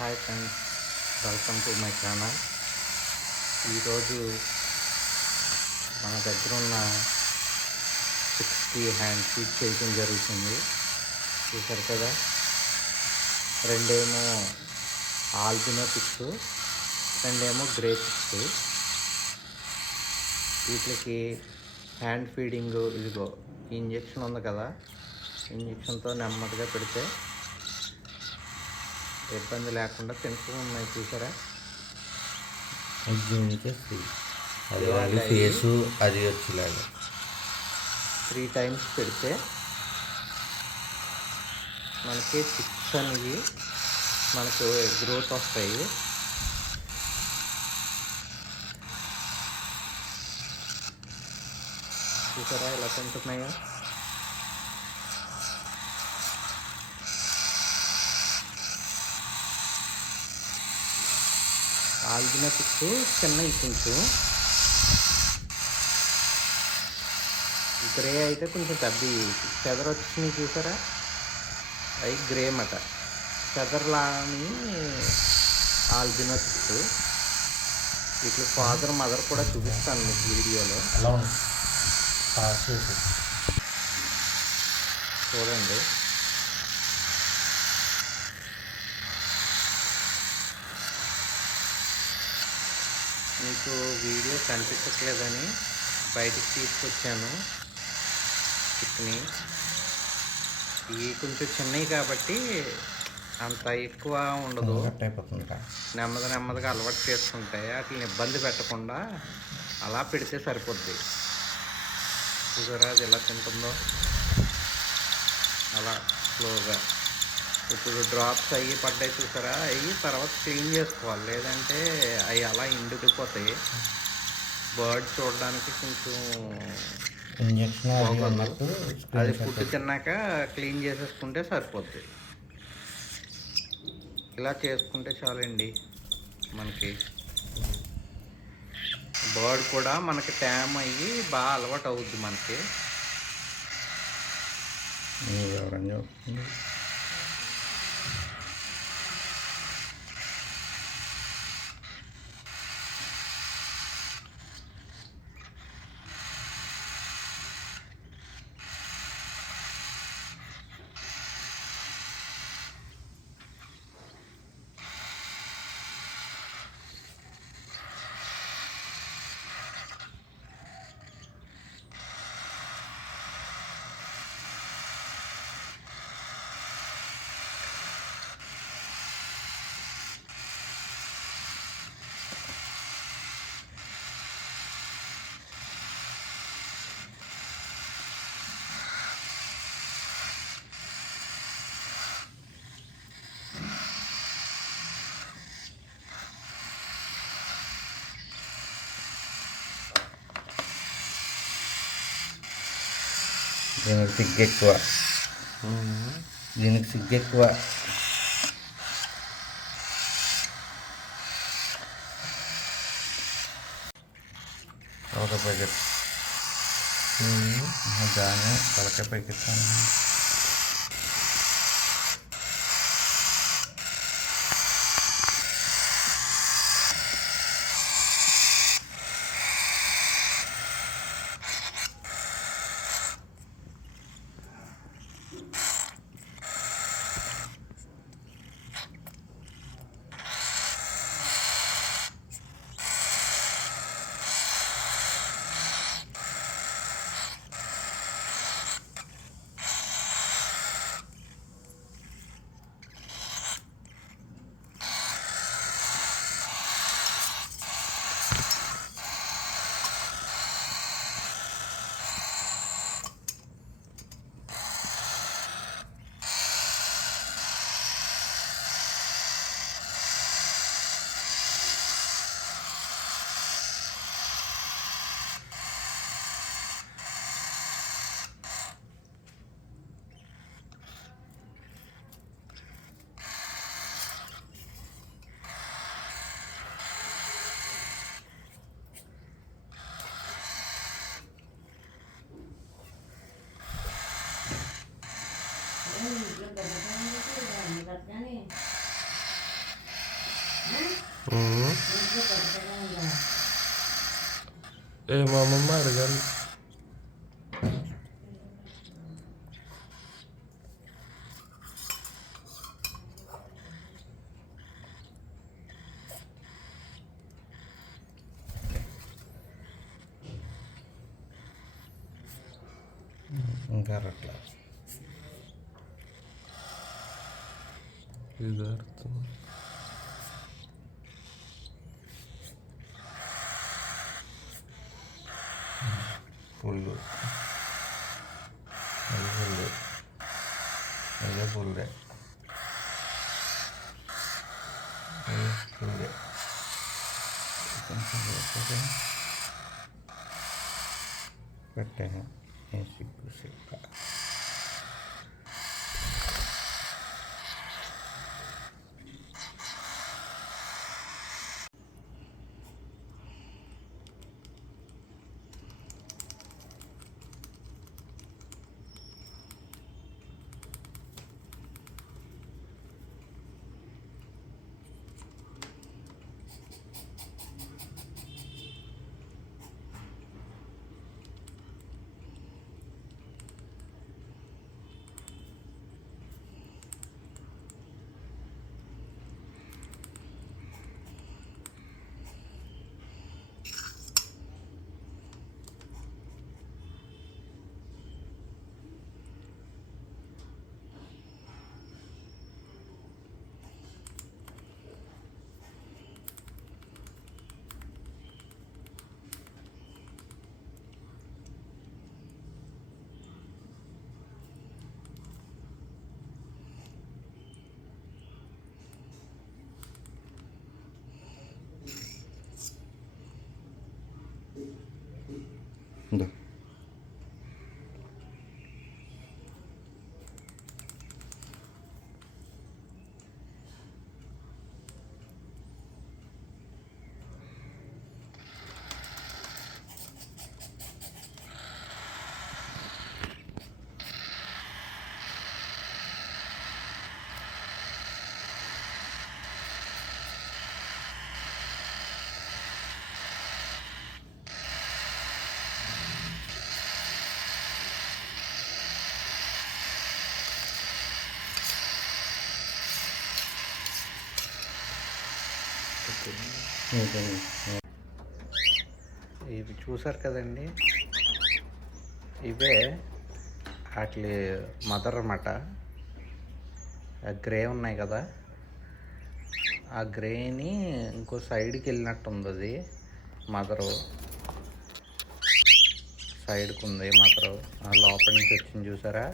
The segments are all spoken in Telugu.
Hi friends, welcome to my channel. ఈరోజు మన దగ్గర ఉన్న 6కి హ్యాండ్ ఫీడ్ చేయడం జరుగుతుంది. చూసారు కదా, రెండేమో ఆల్బినో పిక్స్, రెండేమో గ్రే పిక్స్. వీటికి హ్యాండ్ ఫీడింగ్ ఇదిగో ఈ ఇంజెక్షన్ ఉంది కదా, ఇంజెక్షన్తో నెమ్మదిగా పెడితే ఇబ్బంది లేకుండా తింటూ ఉన్నాయి. చూసారా, అది ఫేసు అది వచ్చేలాగా 3 times పెడితే మనకి చిక్స్ అనేవి మనకు గ్రోత్ వస్తాయి. చూసారా ఎలా తింటున్నాయో. ఆల్బినో పిక్స్ చిన్నవి, కొంచెం గ్రే అయితే కొంచెం పెద్దవి. ఫెదర్ వచ్చినాయి చూసారా, అవి గ్రే మాట. ఫెదర్లాని ఆల్బినో పిక్స్. వీటి ఫాదర్ మదర్ కూడా చూపిస్తాను మీకు వీడియోలో. చూడండి. మీకు వీడియో కనిపించట్లేదని బయటికి తీసుకొచ్చాను చిక్ని. ఇవి కొంచెం చిన్నవి కాబట్టి అంత ఎక్కువ ఉండదు, నెమ్మదిగా అలవాటు చేసుకుంటాయి. వాటిని ఇబ్బంది పెట్టకుండా అలా పెడితే సరిపోద్ది. చూసారా అది ఎలా తింటుందో, అలా స్లోగా. ఇప్పుడు డ్రాప్స్ అవి పడ్డాయి చూసారా, అవి తర్వాత క్లీన్ చేసుకోవాలి, లేదంటే అవి అలా ఎండిపోతాయి. బర్డ్ చూడడానికి కొంచెం ఇంజక్షన్ అది ఫుడ్ తిన్నాక క్లీన్ చేసేసుకుంటే సరిపోద్ది. ఇలా చేసుకుంటే చాలండి. మనకి బర్డ్ కూడా మనకి ట్యామ్ అయ్యి బాగా అలవాటు అవుద్ది మనకి. దీనికి సిగ్గు ఎక్కువ, దీనికి సిగ్గు ఎక్కువ. ఒక ప్యాకెట్ దాన్ని తలకాయ ప్యాకెట్. మా అమ్మమ్మ అడగాలి. ఇంకా అట్లా ఇది అర్థం. పుల్లు అది పుల్లు అదే పుల్లే పుల్లే కొంచెం పెట్టాను సిగ్గు సిక్క ఇందా ఇవి చూసారు కదండి, ఇవే వాటి మదర్ అన్నమాట. ఆ గ్రే ఉన్నాయి కదా, ఆ గ్రేని ఇంకో సైడ్కి వెళ్ళినట్టుంది. అది మదరు సైడ్కి ఉంది. మదరు ఆ లోపల నుంచి వచ్చింది చూసారా,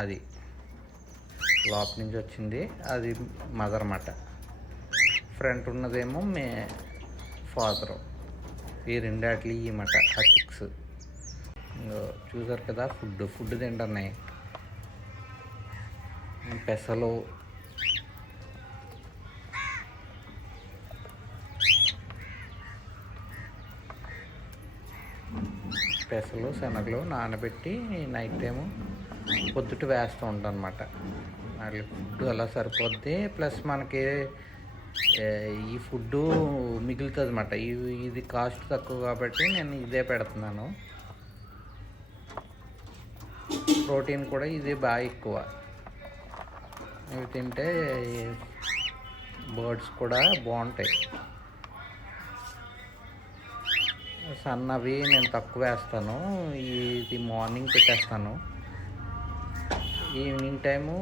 అది లోపల నుంచి వచ్చింది, అది మదర్ అన్నమాట. ఫ్రంట్ ఉన్నదేమో ఫాదరు. ఈ రెండాట్లు ఇవ్వమాట ఆ చిక్స్. చూసారు కదా, ఫుడ్ తింటున్నాయి. పెసలు, శనగలు నానబెట్టి నైట్ టైము పొద్దుట వేస్తూ ఉంటాను అనమాట. వాటికి ఫుడ్ అలా సరిపోద్ది. ప్లస్ మనకి ఈ ఫుడ్డు మిగులుతుంది అన్నమాట. ఇది కాస్ట్ తక్కువ కాబట్టి నేను ఇదే పెడుతున్నాను. ప్రోటీన్ కూడా ఇది బాగా ఎక్కువ. ఇవి తింటే బర్డ్స్ కూడా బాగుంటాయి. సన్నవి నేను తక్కువ వేస్తాను. ఇది మార్నింగ్ పెట్టేస్తాను. ఈవినింగ్ టైము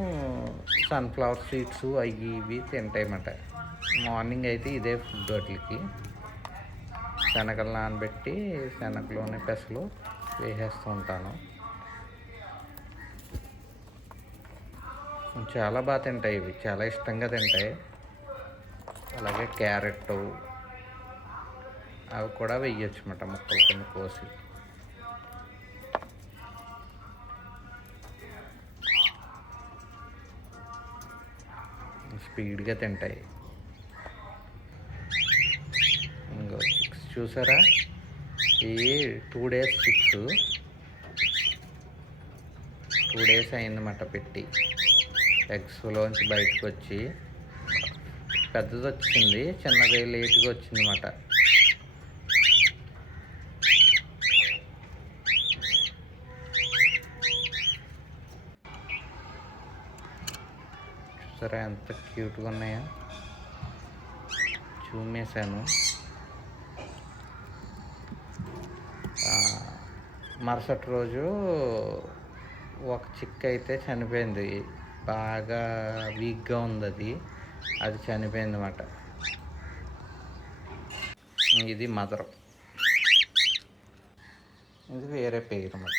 సన్ఫ్లవర్ సీడ్స్ అవి ఇవి తింటాయి అన్నమాట. మార్నింగ్ అయితే ఇదే ఫుడ్ వాటికి. శనగలు నానబెట్టి శనగలోనే పెసలు వేసేస్తూ ఉంటాను. చాలా బాగా తింటాయి ఇవి, చాలా ఇష్టంగా తింటాయి. అలాగే క్యారెట్ అవి కూడా వేయచ్చు అన్నమాట, ముక్కలు కింద కోసి. స్పీడ్గా తింటాయి. ఇంకో చిక్స్ చూసారా, ఈ 2 days చిక్స్. 2 days అయిందన్నమాట పెట్టి. ఎగ్స్లోంచి బయటకు వచ్చి పెద్దది వచ్చింది, చిన్నది లేట్గా వచ్చింది అన్నమాట. చూసారా ఎంత క్యూట్గా ఉన్నాయో, చూమేశాను. మరుసటి రోజు ఒక చిక్క అయితే చనిపోయింది, బాగా వీక్గా ఉంది, అది చనిపోయింది అన్నమాట. ఇది మదర్, ఇది వేరే పేరు అన్నమాట.